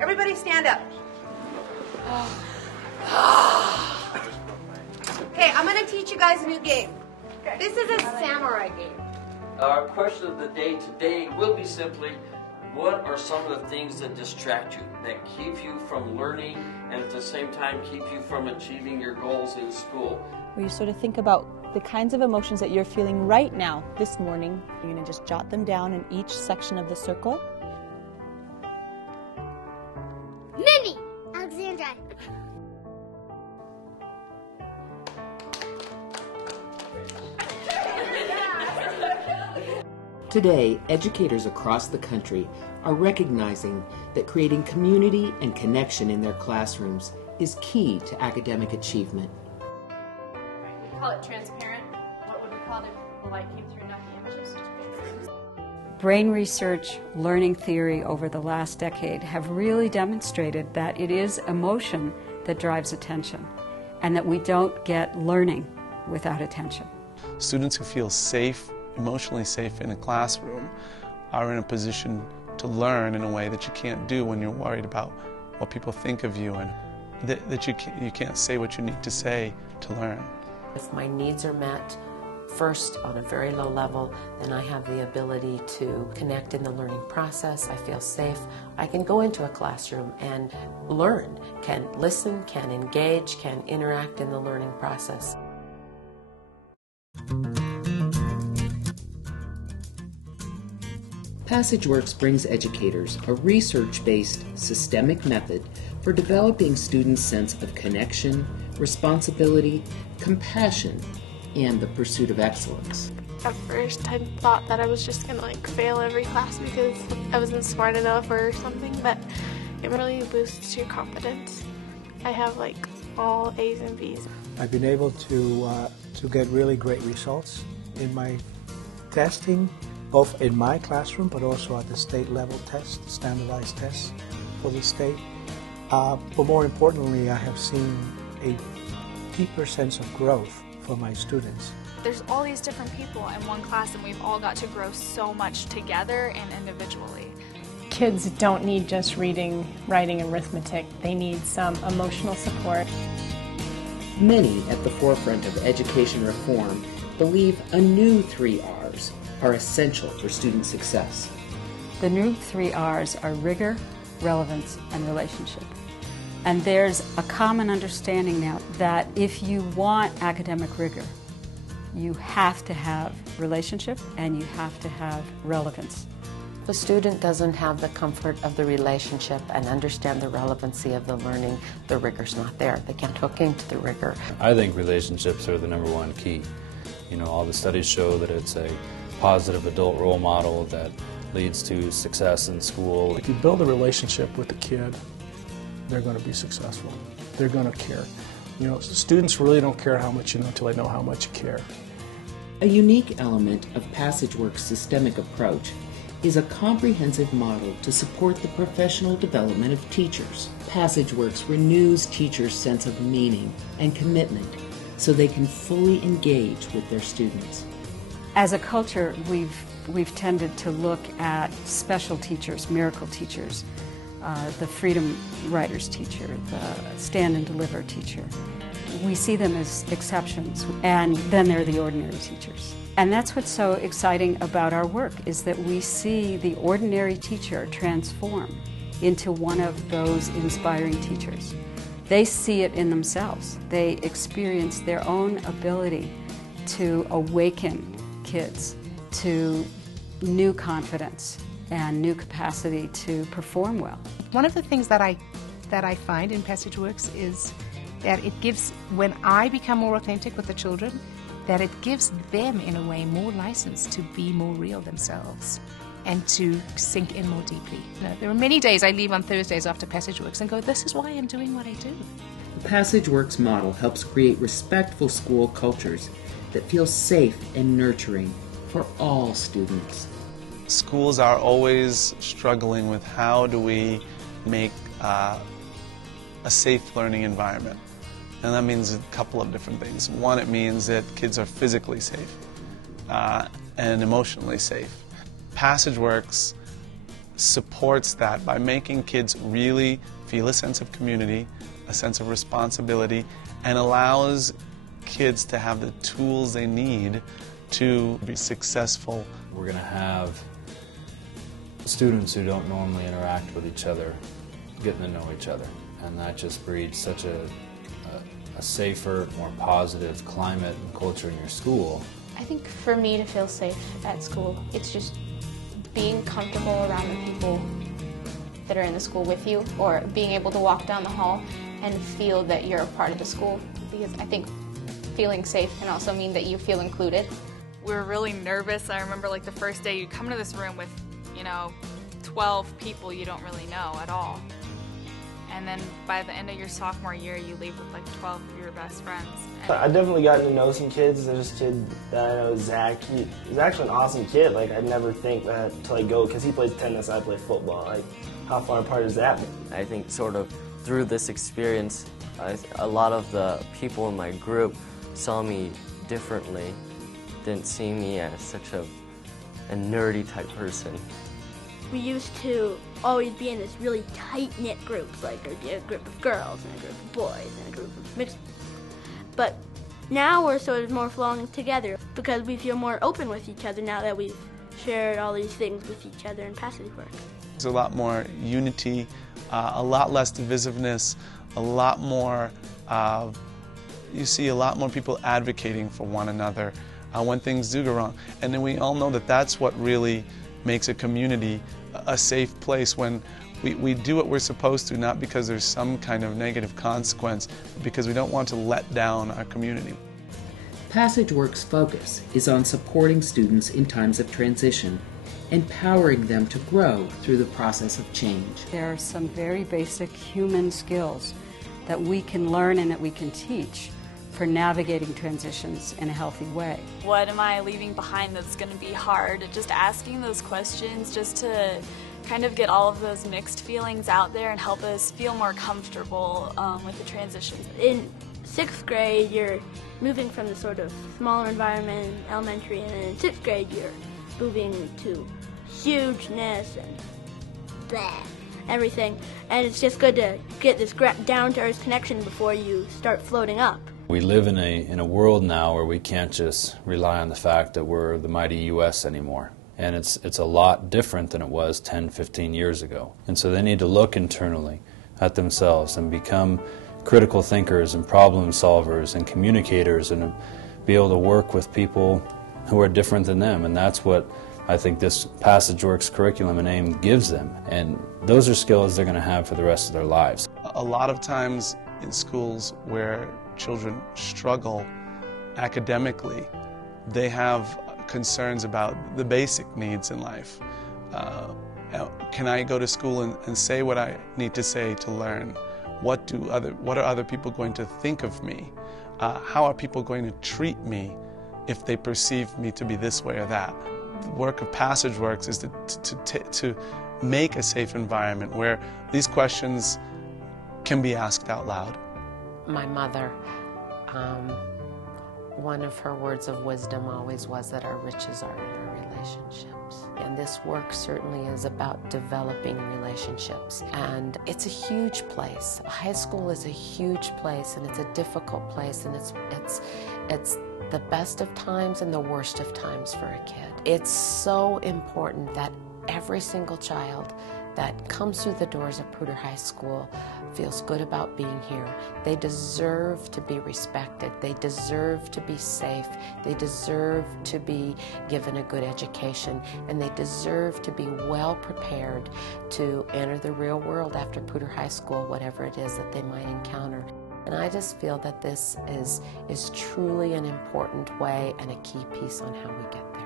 Everybody stand up. Okay, I'm going to teach you guys a new game. This is a samurai game. Our question of the day today will be simply, what are some of the things that distract you, that keep you from learning and at the same time keep you from achieving your goals in school? Where you sort of think about the kinds of emotions that you're feeling right now, this morning. You're going to just jot them down in each section of the circle. Mimi! Alexandra. Today, educators across the country are recognizing that creating community and connection in their classrooms is key to academic achievement. We call it transparent. What would we call it if the light came through, not the images? Brain research, learning theory over the last decade have really demonstrated that it is emotion that drives attention, and that we don't get learning without attention. Students who feel safe, emotionally safe in a classroom are in a position to learn in a way that you can't do when you're worried about what people think of you, and that you can't say what you need to say to learn. If my needs are met first on a very low level, then I have the ability to connect in the learning process. I feel safe. I can go into a classroom and learn, can listen, can engage, can interact in the learning process. PassageWorks brings educators a research-based, systemic method for developing students' sense of connection, responsibility, compassion, and the pursuit of excellence. At first, I thought that I was just going to fail every class because I wasn't smart enough or something, but it really boosts your confidence. I have all A's and B's. I've been able to get really great results in my testing, both in my classroom but also at the state level test, standardized tests for the state. But more importantly, I have seen a deeper sense of growth for my students. There's all these different people in one class, and we've all got to grow so much together and individually. Kids don't need just reading, writing, and arithmetic. They need some emotional support. Many at the forefront of education reform believe a new 3 R's are essential for student success. The new 3 R's are rigor, relevance, and relationship. And there's a common understanding now that if you want academic rigor, you have to have relationship and you have to have relevance. If a student doesn't have the comfort of the relationship and understand the relevancy of the learning, the rigor's not there. They can't hook into the rigor. I think relationships are the #1 key. All the studies show that it's a positive adult role model that leads to success in school. If you build a relationship with the kid, they're going to be successful. They're going to care. Students really don't care how much you know until they know how much you care. A unique element of PassageWorks' systemic approach is a comprehensive model to support the professional development of teachers. PassageWorks renews teachers' sense of meaning and commitment so they can fully engage with their students. As a culture, we've tended to look at special teachers, miracle teachers, the freedom writers teacher, the stand and deliver teacher. We see them as exceptions, and then they're the ordinary teachers. And that's what's so exciting about our work, is that we see the ordinary teacher transform into one of those inspiring teachers. They see it in themselves. They experience their own ability to awaken kids to new confidence and new capacity to perform well. One of the things that I find in PassageWorks is that it gives, when I become more authentic with the children, that it gives them, in a way, more license to be more real themselves and to sink in more deeply. There are many days I leave on Thursdays after PassageWorks and go, this is why I'm doing what I do. The PassageWorks model helps create respectful school cultures that feel safe and nurturing for all students. Schools are always struggling with how do we make a safe learning environment. And that means a couple of different things. One, it means that kids are physically safe and emotionally safe. PassageWorks supports that by making kids really feel a sense of community, a sense of responsibility, and allows kids to have the tools they need to be successful. We're going to have students who don't normally interact with each other getting to know each other, and that just breeds such a safer, more positive climate and culture in your school. I think for me to feel safe at school, it's just being comfortable around the people that are in the school with you, or being able to walk down the hall and feel that you're a part of the school, because I think feeling safe can also mean that you feel included. We were really nervous. I remember like the first day you'd come into this room with, 12 people you don't really know at all. And then by the end of your sophomore year, you leave with like 12 of your best friends. I've definitely gotten to know some kids. There's this kid that I know, Zach. He's actually an awesome kid. Like, I'd never think that to go, because he plays tennis, I play football. Like, how far apart is that? I think sort of through this experience, a lot of the people in my group saw me differently, didn't see me as such a nerdy type person. We used to always be in this really tight-knit groups, like a group of girls and a group of boys and a group of mixed. But now we're sort of more flowing together because we feel more open with each other now that we've shared all these things with each other in PassageWorks. There's a lot more unity, a lot less divisiveness, a lot more, you see a lot more people advocating for one another when things do go wrong. And then we all know that that's what really makes a community a safe place, when we do what we're supposed to, not because there's some kind of negative consequence, but because we don't want to let down our community. PassageWorks' focus is on supporting students in times of transition, empowering them to grow through the process of change. There are some very basic human skills that we can learn and that we can teach for navigating transitions in a healthy way. What am I leaving behind that's going to be hard? Just asking those questions just to kind of get all of those mixed feelings out there and help us feel more comfortable with the transitions. In 6th grade, you're moving from the sort of smaller environment in elementary, and then in 6th grade, you're moving to hugeness and blah, everything. And it's just good to get this down-to-earth connection before you start floating up. We live in a world now where we can't just rely on the fact that we're the mighty U.S. anymore. And it's a lot different than it was 10, 15 years ago. And so they need to look internally at themselves and become critical thinkers and problem solvers and communicators, and be able to work with people who are different than them. And that's what I think this PassageWorks curriculum and AIM gives them. And those are skills they're going to have for the rest of their lives. A lot of times in schools where children struggle academically, they have concerns about the basic needs in life. Can I go to school and say what I need to say to learn? What are other people going to think of me? How are people going to treat me if they perceive me to be this way or that? The work of PassageWorks is to make a safe environment where these questions can be asked out loud. My mother, one of her words of wisdom always was that our riches are in our relationships. And this work certainly is about developing relationships. And it's a huge place. High school is a huge place, and it's a difficult place, and it's the best of times and the worst of times for a kid. It's so important that every single child that comes through the doors of Poudre High School feels good about being here. They deserve to be respected. They deserve to be safe. They deserve to be given a good education, and they deserve to be well prepared to enter the real world after Poudre High School, whatever it is that they might encounter. And I just feel that this is truly an important way and a key piece on how we get there.